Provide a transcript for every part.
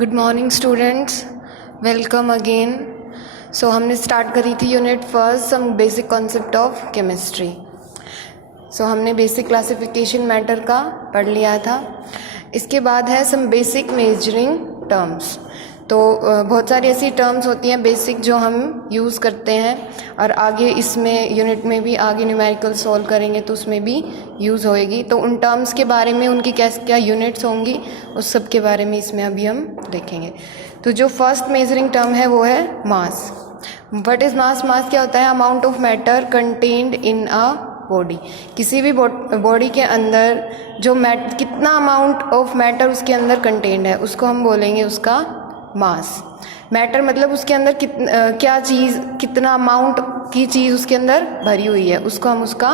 Good morning students, welcome again. So हमने start करी थी unit first some basic concept of chemistry. So हमने basic classification matter का पढ़ लिया था। इसके बाद है सम बेसिक मेजरिंग टर्म्स। तो बहुत सारी ऐसी टर्म्स होती हैं बेसिक जो हम यूज़ करते हैं और आगे इसमें यूनिट में भी आगे न्यूमेरिकल सॉल्व करेंगे तो उसमें भी यूज़ होएगी। तो उन टर्म्स के बारे में, उनकी क्या यूनिट्स होंगी, उस सब के बारे में इसमें अभी हम देखेंगे। तो जो फर्स्ट मेजरिंग टर्म है वो है मास। व्हाट इज़ मास? मास क्या होता है? Amount of matter contained in a body. किसी भी बॉडी के अंदर जो कितना अमाउंट ऑफ मैटर उसके अंदर कंटेन्ड है उसको हम बोलेंगे उसका मास। मैटर मतलब उसके अंदर क्या चीज़, कितना अमाउंट की चीज़ उसके अंदर भरी हुई है, उसको हम उसका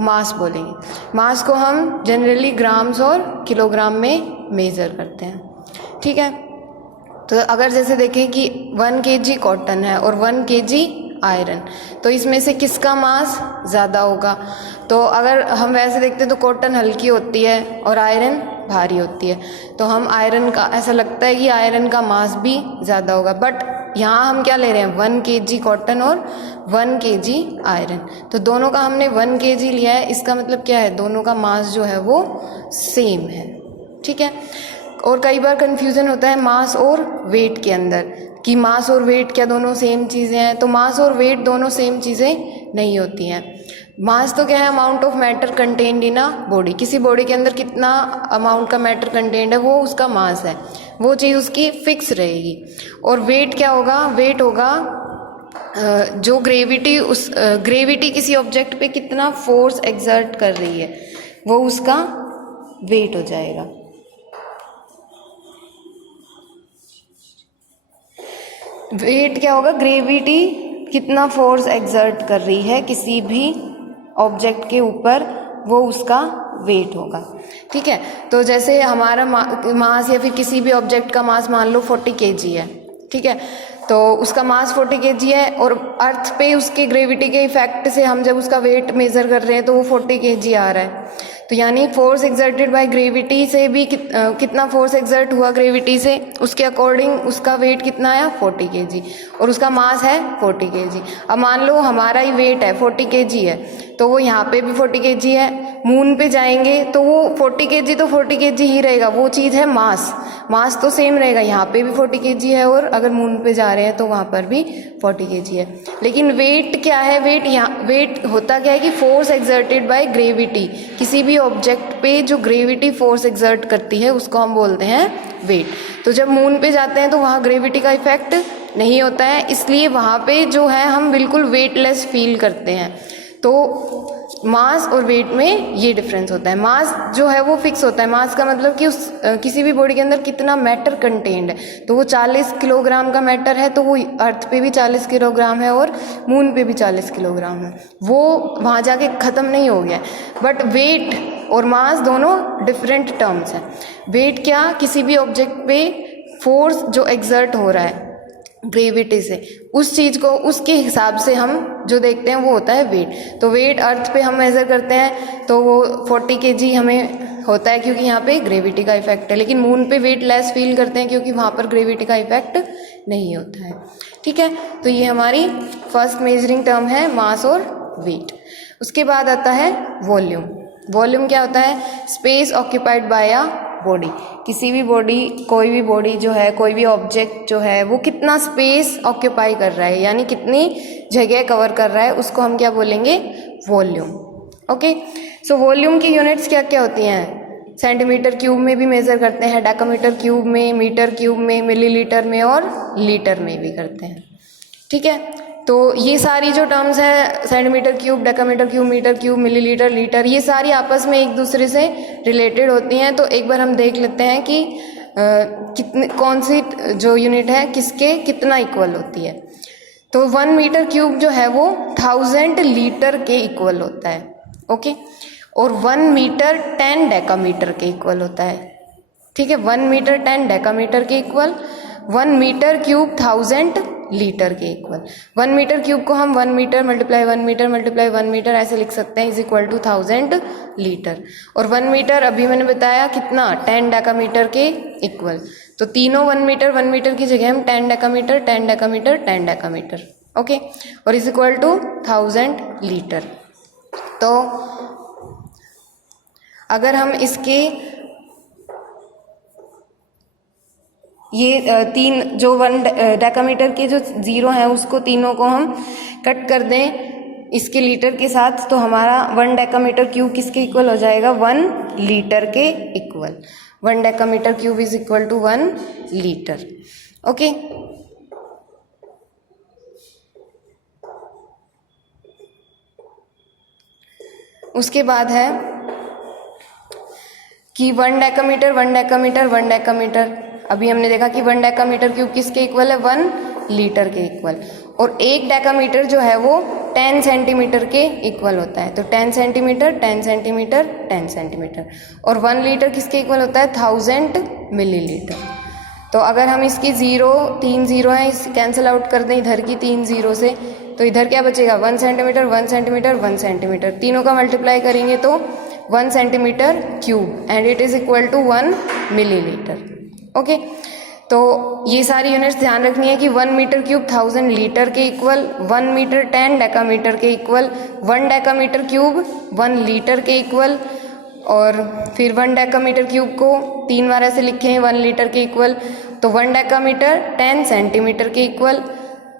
मास बोलेंगे। मास को हम जनरली ग्राम्स और किलोग्राम में मेज़र करते हैं। ठीक है, तो अगर जैसे देखें कि 1 kg कॉटन है और 1 kg आयरन, तो इसमें से किसका मास ज़्यादा होगा? तो अगर हम वैसे देखते हैं तो कॉटन हल्की होती है और आयरन भारी होती है, तो हम आयरन का, ऐसा लगता है कि आयरन का मास भी ज़्यादा होगा। बट यहाँ हम क्या ले रहे हैं? 1 kg कॉटन और 1 kg आयरन, तो दोनों का हमने 1 kg लिया है। इसका मतलब क्या है? दोनों का मास जो है वो सेम है। ठीक है, और कई बार कन्फ्यूज़न होता है मास और वेट के अंदर कि मास और वेट क्या दोनों सेम चीज़ें हैं? तो मास और वेट दोनों सेम चीज़ें नहीं होती हैं। मास तो क्या है? Amount of matter contained in a body. किसी बॉडी के अंदर कितना अमाउंट का मैटर कंटेन्ड है वो उसका मास है, वो चीज़ उसकी फिक्स रहेगी। और वेट क्या होगा? वेट होगा जो ग्रेविटी किसी ऑब्जेक्ट पे कितना फोर्स एक्सर्ट कर रही है वो उसका वेट हो जाएगा। वेट क्या होगा? ग्रेविटी कितना फोर्स एक्सर्ट कर रही है किसी भी ऑब्जेक्ट के ऊपर, वो उसका वेट होगा। ठीक है, तो जैसे हमारा मास या फिर किसी भी ऑब्जेक्ट का मास मान लो 40 kg है। ठीक है, तो उसका मास 40 kg है और अर्थ पे उसके ग्रेविटी के इफेक्ट से हम जब उसका वेट मेज़र कर रहे हैं तो वो 40 kg आ रहा है। तो यानी फोर्स एक्सर्टेड बाय ग्रेविटी से भी कितना फोर्स एक्सर्ट हुआ ग्रेविटी से, उसके अकॉर्डिंग उसका वेट कितना आया? 40 kg, और उसका मास है 40 kg। अब मान लो हमारा ही वेट है 40 kg है, तो वो यहाँ पे भी 40 kg है। मून पे जाएंगे तो वो 40 kg तो 40 kg ही रहेगा, वो चीज़ है मास। मास तो सेम रहेगा, यहाँ पे भी 40 kg है और अगर मून पे जा रहे हैं तो वहाँ पर भी 40 kg है। लेकिन वेट क्या है? वेट होता क्या है कि फोर्स एक्सर्टेड बाय ग्रेविटी। किसी भी ऑब्जेक्ट पे जो ग्रेविटी फोर्स एक्सर्ट करती है उसको हम बोलते हैं वेट। तो जब मून पे जाते हैं तो वहाँ ग्रेविटी का इफेक्ट नहीं होता है, इसलिए वहाँ पे जो है हम बिल्कुल वेटलेस फील करते हैं। तो मास और वेट में ये डिफरेंस होता है। मास जो है वो फिक्स होता है। मास का मतलब कि किसी भी बॉडी के अंदर कितना मैटर कंटेन्ड है, तो वो 40 किलोग्राम का मैटर है तो वो अर्थ पे भी 40 किलोग्राम है और मून पे भी 40 किलोग्राम है, वो वहाँ जाके ख़त्म नहीं हो गया। बट वेट और मास दोनों डिफरेंट टर्म्स हैं। वेट क्या? किसी भी ऑब्जेक्ट पे फोर्स जो एक्सर्ट हो रहा है ग्रेविटी से, उस चीज़ को उसके हिसाब से हम जो देखते हैं वो होता है वेट। तो वेट अर्थ पे हम मेज़र करते हैं तो वो 40 kg हमें होता है क्योंकि यहाँ पे ग्रेविटी का इफेक्ट है। लेकिन मून पे वेट लेस फील करते हैं क्योंकि वहाँ पर ग्रेविटी का इफेक्ट नहीं होता है। ठीक है, तो ये हमारी फर्स्ट मेजरिंग टर्म है मास और वेट। उसके बाद आता है वॉल्यूम। वॉल्यूम क्या होता है? Space occupied by a body. किसी भी बॉडी, कोई भी बॉडी जो है, कोई भी ऑब्जेक्ट जो है वो कितना स्पेस ऑक्यूपाई कर रहा है, यानी कितनी जगह कवर कर रहा है, उसको हम क्या बोलेंगे? वॉल्यूम। ओके, सो वॉल्यूम की यूनिट्स क्या क्या होती हैं? सेंटीमीटर क्यूब में भी मेज़र करते हैं, डेकामीटर क्यूब में, मीटर क्यूब में, मिलीलीटर में और लीटर में भी करते हैं। ठीक है, तो ये सारी जो टर्म्स है, centimetre cube, decametre cube, metre cube, millilitre, litre, ये सारी आपस में एक दूसरे से रिलेटेड होती हैं। तो एक बार हम देख लेते हैं कि कौन सी जो यूनिट है किसके कितना इक्वल होती है। तो 1 मीटर क्यूब जो है वो 1000 लीटर के इक्वल होता है। ओके, और 1 मीटर 10 डेकामीटर के इक्वल होता है। ठीक है, 1 मीटर 10 डेकामीटर के इक्वल, 1 मीटर क्यूब 1000 लीटर के इक्वल। 1 मीटर क्यूब को हम 1 metre multiply 1 metre multiply 1 metre ऐसे लिख सकते हैं, इज इक्वल टू 1000 लीटर। और 1 मीटर अभी मैंने बताया कितना, 10 डेकामीटर के इक्वल। तो तीनों 1 मीटर की जगह हम 10 डेकामीटर 10 डेकामीटर 10 डेकामीटर, ओके, और इज इक्वल टू 1000 लीटर। तो अगर हम इसके ये तीन जो 1 डेकामीटर के जो जीरो हैं उसको तीनों को हम कट कर दें इसके लीटर के साथ, तो हमारा 1 डेकामीटर क्यूब किसके इक्वल हो जाएगा, 1 लीटर के equal. 1 decametre cube is equal to 1 litre, okay. उसके बाद है कि 1 डेकामीटर 1 डेकामीटर 1 डेकामीटर, अभी हमने देखा कि 1 डेकामीटर क्यूब किसके इक्वल है, 1 लीटर के इक्वल। और 1 डेकामीटर जो है वो 10 सेंटीमीटर के इक्वल होता है, तो 10 सेंटीमीटर 10 सेंटीमीटर 10 सेंटीमीटर। और 1 लीटर किसके इक्वल होता है, 1000 मिलीलीटर। तो अगर हम इसकी 3 जीरो हैं, इस कैंसिल आउट कर दें इधर की 3 जीरो से, तो इधर क्या बचेगा, 1 सेंटीमीटर 1 सेंटीमीटर 1 सेंटीमीटर, तीनों का मल्टीप्लाई करेंगे तो 1 centimetre cube and it is equal to 1 millilitre, okay. तो ये सारी यूनिट्स ध्यान रखनी है कि 1 मीटर क्यूब 1000 लीटर के इक्वल, 1 मीटर 10 डेकामीटर के इक्वल, 1 डेकामीटर क्यूब 1 लीटर के इक्वल, और फिर 1 डेकामीटर क्यूब को 3 बार ऐसे लिखे हैं 1 लीटर के इक्वल, तो 1 डेकामीटर 10 सेंटीमीटर के इक्वल,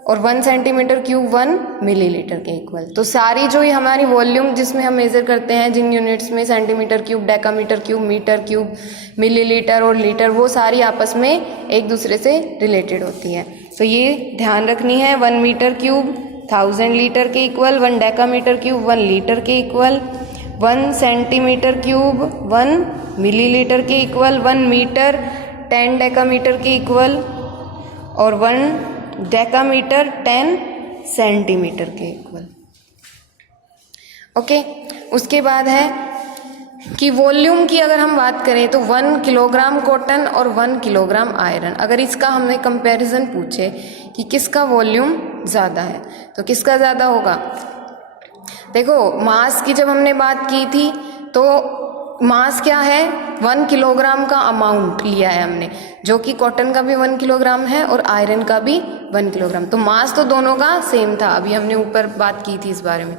और 1 सेंटीमीटर क्यूब 1 मिलीलीटर के इक्वल। तो सारी जो ये हमारी वॉल्यूम जिसमें हम मेजर करते हैं जिन यूनिट्स में, centimetre cube, decametre cube, metre cube, millilitre और लीटर, वो सारी आपस में एक दूसरे से रिलेटेड होती है। तो ये ध्यान रखनी है, 1 मीटर क्यूब 1000 लीटर के इक्वल, 1 डेकामीटर क्यूब 1 लीटर के इक्वल, 1 सेंटीमीटर क्यूब 1 मिलीलीटर के इक्वल, 1 मीटर 10 डेकामीटर के इक्वल, और 1 डेकामीटर 10 सेंटीमीटर के इक्वल, ओके। उसके बाद है कि वॉल्यूम की अगर हम बात करें तो 1 किलोग्राम कॉटन और 1 किलोग्राम आयरन, अगर इसका हमने कंपैरिजन पूछे कि किसका वॉल्यूम ज़्यादा है, तो किसका ज़्यादा होगा। देखो मास की जब हमने बात की थी तो मास क्या है, 1 किलोग्राम का अमाउंट लिया है हमने, जो कि कॉटन का भी 1 किलोग्राम है और आयरन का भी 1 किलोग्राम। तो मास तो दोनों का सेम था, अभी हमने ऊपर बात की थी इस बारे में।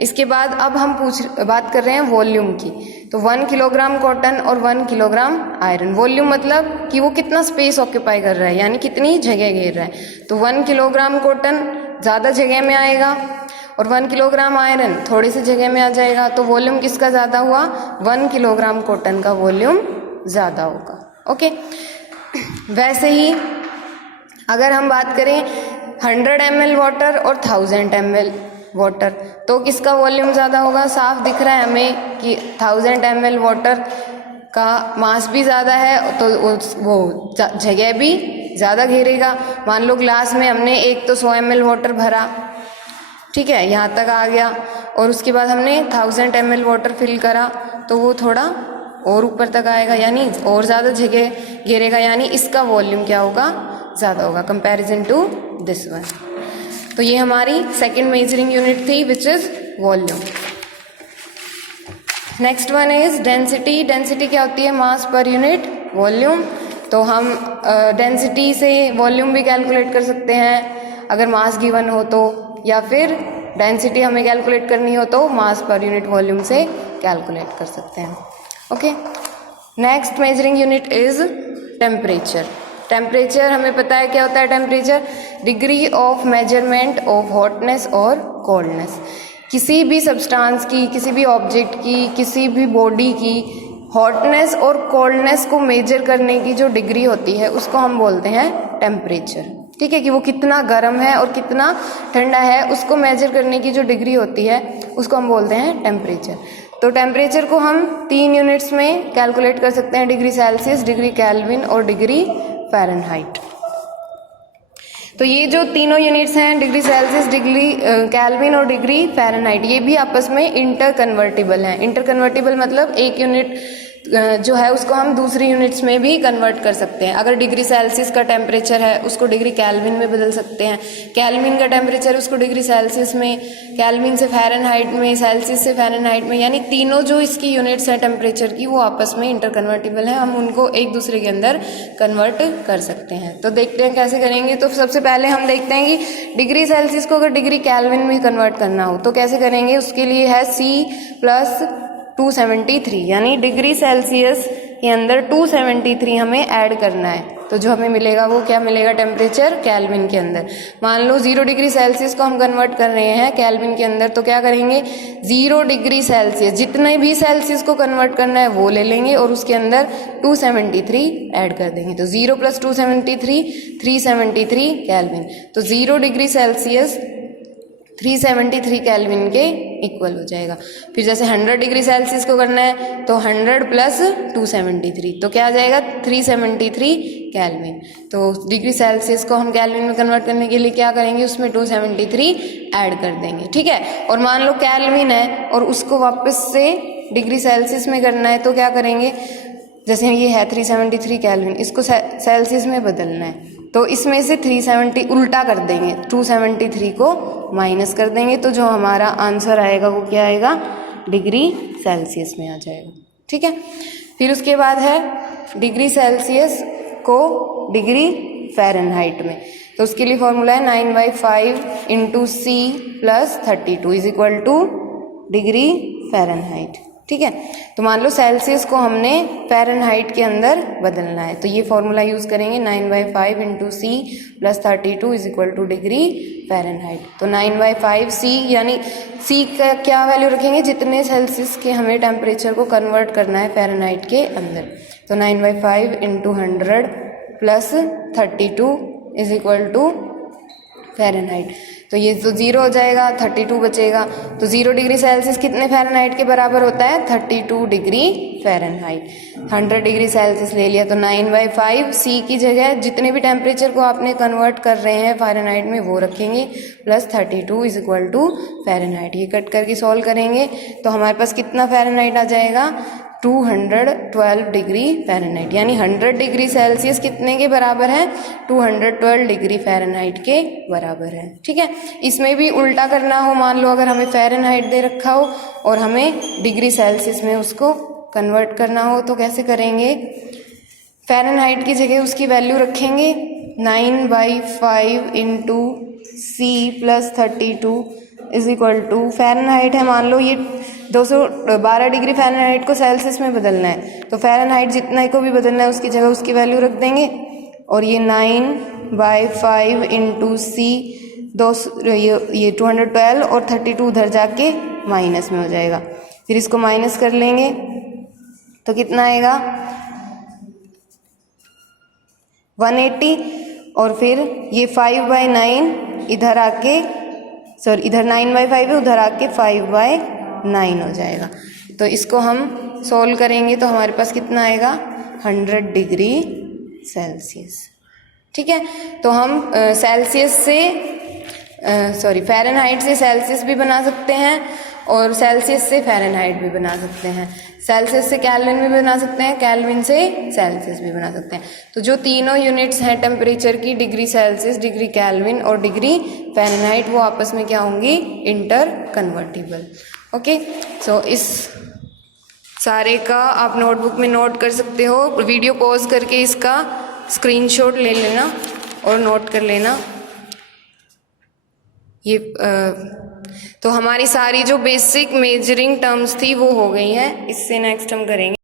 इसके बाद अब हम बात कर रहे हैं वॉल्यूम की, तो 1 किलोग्राम कॉटन और 1 किलोग्राम आयरन। वॉल्यूम मतलब कि वो कितना स्पेस ऑक्यूपाई कर रहा है, यानी कितनी जगह घेर रहा है। तो 1 किलोग्राम कॉटन ज़्यादा जगह में आएगा और 1 किलोग्राम आयरन थोड़ी सी जगह में आ जाएगा, तो वॉल्यूम किसका ज़्यादा हुआ, 1 किलोग्राम कॉटन का वॉल्यूम ज़्यादा होगा, ओके। वैसे ही अगर हम बात करें 100 ml वाटर और 1000 ml वाटर, तो किसका वॉल्यूम ज़्यादा होगा। साफ दिख रहा है हमें कि 1000 ml वाटर का मास भी ज़्यादा है, तो वो जगह भी ज़्यादा घेरेगा। मान लो ग्लास में हमने एक तो 100 ml वाटर भरा, ठीक है, यहाँ तक आ गया, और उसके बाद हमने 1000 ml वाटर फिल करा, तो वो थोड़ा और ऊपर तक आएगा, यानी और ज़्यादा जगह घेरेगा, यानी इसका वॉल्यूम क्या होगा, ज़्यादा होगा कंपैरिजन टू दिस वन। तो ये हमारी सेकंड मेजरिंग यूनिट थी which is volume. Next one is density. Density क्या होती है, मास पर यूनिट वॉल्यूम। तो हम डेंसिटी से वॉल्यूम भी कैलकुलेट कर सकते हैं अगर मास गिवन हो तो, या फिर डेंसिटी हमें कैलकुलेट करनी हो तो मास पर यूनिट वॉल्यूम से कैलकुलेट कर सकते हैं, okay. Next measuring unit is temperature. Temperature हमें पता है क्या होता है, temperature degree of measurement of hotness और कोल्डनेस। किसी भी सब्सटेंस की, किसी भी ऑब्जेक्ट की, किसी भी बॉडी की हॉटनेस और कोल्डनेस को मेजर करने की जो डिग्री होती है उसको हम बोलते हैं टेम्परेचर, ठीक है। कि वो कितना गर्म है और कितना ठंडा है उसको मेजर करने की जो डिग्री होती है उसको हम बोलते हैं टेम्परेचर। तो टेम्परेचर को हम 3 यूनिट्स में कैलकुलेट कर सकते हैं, डिग्री सेल्सियस, डिग्री केल्विन और डिग्री फ़ारेनहाइट। तो ये जो तीनों यूनिट्स हैं, डिग्री सेल्सियस, डिग्री केल्विन और डिग्री फ़ारेनहाइट, ये भी आपस में इंटर कन्वर्टिबल हैं। इंटर कन्वर्टिबल मतलब एक यूनिट जो है उसको हम दूसरी यूनिट्स में भी कन्वर्ट कर सकते हैं। अगर डिग्री सेल्सियस का टेम्परेचर है उसको डिग्री केल्विन में बदल सकते हैं, केल्विन का टेम्परेचर उसको डिग्री सेल्सियस में, केल्विन से फ़ारेनहाइट में, सेल्सियस से फ़ारेनहाइट में, यानी तीनों जो इसकी यूनिट्स हैं टेम्परेचर की वो आपस में इंटर कन्वर्टिबल है, हम उनको एक दूसरे के अंदर कन्वर्ट कर सकते हैं। तो देखते हैं कैसे करेंगे। तो सबसे पहले हम देखते हैं कि डिग्री सेल्सियस को अगर डिग्री केल्विन में कन्वर्ट करना हो तो कैसे करेंगे। उसके लिए है C प्लस 273, यानी डिग्री सेल्सियस के अंदर 273 हमें ऐड करना है। तो जो हमें मिलेगा वो क्या मिलेगा, टेम्परेचर केल्विन के अंदर। मान लो 0 डिग्री सेल्सियस को हम कन्वर्ट कर रहे हैं केल्विन के अंदर, तो क्या करेंगे 0 डिग्री सेल्सियस, जितने भी सेल्सियस को कन्वर्ट करना है वो ले लेंगे और उसके अंदर 273 ऐड कर देंगे। तो 0 प्लस 273 373 केल्विन। तो 0 डिग्री सेल्सियस 373 केल्विन के इक्वल हो जाएगा। फिर जैसे 100 डिग्री सेल्सियस को करना है तो 100 प्लस 273, तो क्या आ जाएगा 373 केल्विन। तो डिग्री सेल्सियस को हम केल्विन में कन्वर्ट करने के लिए क्या करेंगे, उसमें 273 ऐड कर देंगे, ठीक है। और मान लो केल्विन है और उसको वापस से डिग्री सेल्सियस में करना है तो क्या करेंगे, जैसे ये है 373 केल्विन, इसको सेल्सियस में बदलना है तो इसमें से 370 उल्टा कर देंगे, 273 को माइनस कर देंगे, तो जो हमारा आंसर आएगा वो क्या आएगा, डिग्री सेल्सियस में आ जाएगा, ठीक है। फिर उसके बाद है डिग्री सेल्सियस को डिग्री फ़ारेनहाइट में, तो उसके लिए फॉर्मूला है 9/5 into C plus 32 is equal two degree Fahrenheit, ठीक है। तो मान लो सेल्सियस को हमने फ़ारेनहाइट के अंदर बदलना है, तो ये फॉर्मूला यूज़ करेंगे 9/5 into C plus 32 is equal two degree Fahrenheit. तो 9/5 C, यानी C का क्या वैल्यू रखेंगे, जितने सेल्सियस के हमें टेम्परेचर को कन्वर्ट करना है फ़ारेनहाइट के अंदर। तो 9/5 into 100 plus 32 is equal to Fahrenheit. तो ये तो 0 हो जाएगा, 32 बचेगा। तो 0 डिग्री सेल्सियस कितने फ़ारेनहाइट के बराबर होता है, 32 डिग्री फ़ारेनहाइट। 100 डिग्री सेल्सियस ले लिया तो 9/5 C की जगह जितने भी टेम्परेचर को आपने कन्वर्ट कर रहे हैं फ़ारेनहाइट में वो रखेंगे, plus 32 is equal to Fahrenheit. ये कट करके सॉल्व करेंगे तो हमारे पास कितना फ़ारेनहाइट आ जाएगा, 212 डिग्री फ़ारेनहाइट, यानी 100 डिग्री सेल्सियस कितने के बराबर है, 212 डिग्री फ़ारेनहाइट के बराबर है, ठीक है। इसमें भी उल्टा करना हो, मान लो अगर हमें फ़ारेनहाइट दे रखा हो और हमें डिग्री सेल्सियस में उसको कन्वर्ट करना हो तो कैसे करेंगे, फ़ारेनहाइट की जगह उसकी वैल्यू रखेंगे 9/5 into C plus 32 is equal to, Fahrenheit है, मान लो ये 212 डिग्री फ़ारेनहाइट को सेल्सियस में बदलना है, तो फ़ारेनहाइट जितना को भी बदलना है उसकी जगह उसकी वैल्यू रख देंगे। और ये 9/5 इंटू C, ये 212 और 32 उधर जाके माइनस में हो जाएगा, फिर इसको माइनस कर लेंगे तो कितना आएगा 180, और फिर ये 5/9 इधर आके, सॉरी इधर 9/5 है, उधर आके 5/9 हो जाएगा। तो इसको हम सोल्व करेंगे तो हमारे पास कितना आएगा, 100 डिग्री सेल्सियस, ठीक है। तो हम सेल्सियस से फ़ारेनहाइट से सेल्सियस भी बना सकते हैं और सेल्सियस से फ़ारेनहाइट भी बना सकते हैं, सेल्सियस से केल्विन भी बना सकते हैं, केल्विन से सेल्सियस भी बना सकते हैं। तो जो तीनों यूनिट्स हैं टेम्परेचर की, डिग्री सेल्सियस, डिग्री केल्विन और डिग्री फ़ारेनहाइट, वो आपस में क्या होंगी, इंटर कन्वर्टिबल। ओके, सो इस सारे का आप नोटबुक में नोट कर सकते हो, वीडियो पॉज करके इसका स्क्रीनशॉट ले लेना और नोट कर लेना। ये तो हमारी सारी जो बेसिक मेजरिंग टर्म्स थी वो हो गई हैं। इससे नेक्स्ट हम करेंगे